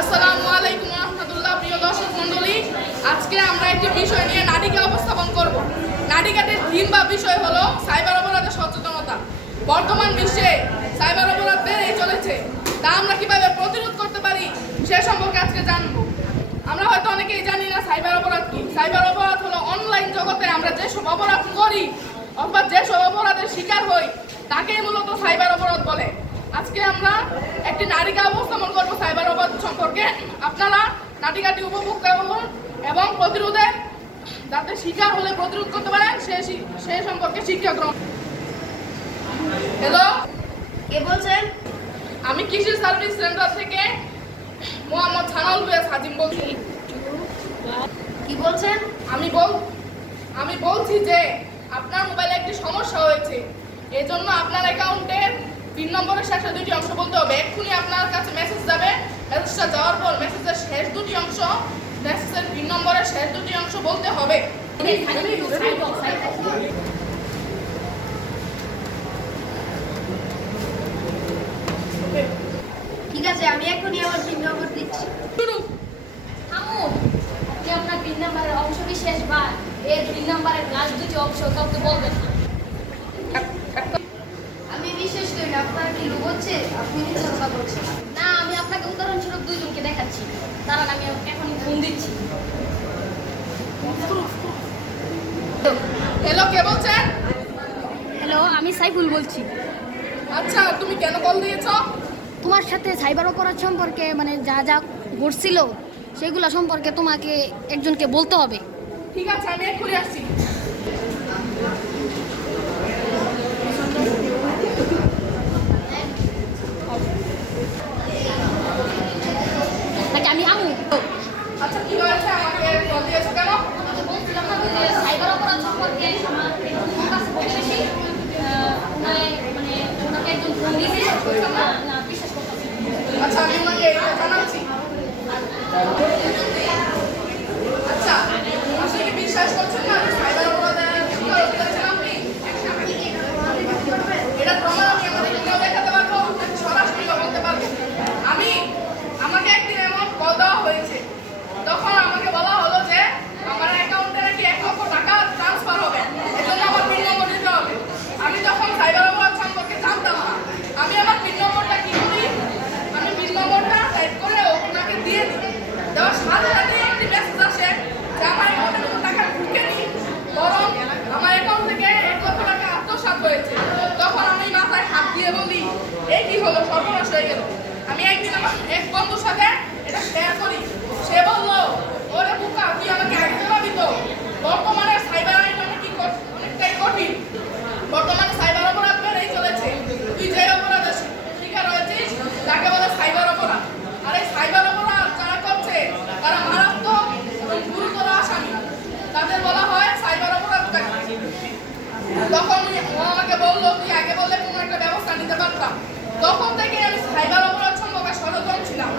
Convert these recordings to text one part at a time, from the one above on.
আসসালামু আলাইকুম রহমতুল্লাহ, প্রিয় দর্শক মণ্ডলী। আজকে আমরা একটি বিষয় নিয়ে নাটিকা উপস্থাপন করব। নাটিকাটির থিম বা বিষয় হলো সাইবার অপরাধের সচেতনতা। বর্তমান বিশ্বে সাইবার অপরাধ বেড়েই চলেছে। তা আমরা কীভাবে প্রতিরোধ করতে পারি, সে সম্পর্কে আজকে জানব। আমরা হয়তো অনেকেই জানি না সাইবার অপরাধ কি। সাইবার অপরাধ হলো অনলাইন জগতে আমরা যেসব অপরাধ করি, অথবা যেসব অপরাধের শিকার হই, তাকেই মূলত সাইবার অপরাধ বলে। আজকে আমরা একটি নাটিকা উপস্থাপন করব সাইবার অপরাধ সম্পর্কে। আপনারা নাটিকাটি উপভোগ করুন এবং প্রতিরোধে যাতে শিকার হলে প্রতিরোধ করতে পারেন সে সে সম্পর্কে শিক্ষা গ্রহণ। হ্যালো কে বলছেন? আমি কৃষি সার্ভিস সেন্টার থেকে মোহাম্মদ সানাউল বেস হাজিম বলছি। কি বলছেন? আমি বল আমি বলছি যে আপনার মোবাইলে একটি সমস্যা হয়েছে। এই জন্য আপনার অ্যাকাউন্টের পিন নম্বরের শেষে দুটি অংশ বলতে হবে। এক্ষুনি আপনার কাছে মেসেজ যাবে। মেসেজটা যাওয়ার পর মেসেজের শেষ দুটি অংশ মেসেজের পিন নম্বরের শেষ দুটি অংশ বলতে হবে। ঠিক আছে আমি এখনই আমার পিন নম্বর দিচ্ছি। শুরু থামো। আপনি আপনার পিন নাম্বারের অংশ বিশেষ বা এর পিন নাম্বারের লাস্ট দুটি অংশ কাউকে বলবেন না এক- একটা- আমি বিশ্বাস করি না আপনার কি লোক হচ্ছে আপনি মিথ্যা কথা বলছেন। না আমি আপনাকে উদাহরণস্বরূপ দুইজনকে দেখাচ্ছি। দাঁড়ান আমি এখনই ফোন দিচ্ছি। হ্যালো কে বলছেন? হ্যালো আমি সাইফুল বলছি। আচ্ছা তুমি কেন কল দিয়েছ? তোমার সাথে সাইবার অপরাধ সম্পর্কে মানে যা যা ঘটছিল সেগুলো সম্পর্কে তোমাকে একজনকে বলতে হবে। ঠিক আছে আমি এক্ষুনি আসছি। কি হলো সর্বনাশ হয়ে গেল আমি একদিন আমার এক বন্ধুর সাথে এটা শেয়ার করি। সে বলল, ওরে বুকা, তুই আমাকে আগে জানাবি তো বর্তমানে সাইবার আইন অনেক অনেকটাই কঠিন। বর্তমানে সাইবার অপরাধ বেড়েই চলেছে। তুই যে অপরাধের শিকার হয়েছিস, তাকে বলে সাইবার অপরাধ। আর এই সাইবার অপরাধ যারা করছে, তারা মারাত্মক এবং গুরুতর আসামি। তাদের বলা হয় সাইবার অপরাধকারী তখন ও আমাকে বলল, তুই আগে বললে কোনো একটা ব্যবস্থা নিতে পারতাম। তখন থেকে আমি সাইবার অপরাধ সম্পর্কে সচেতন ছিলাম।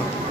ejemplo.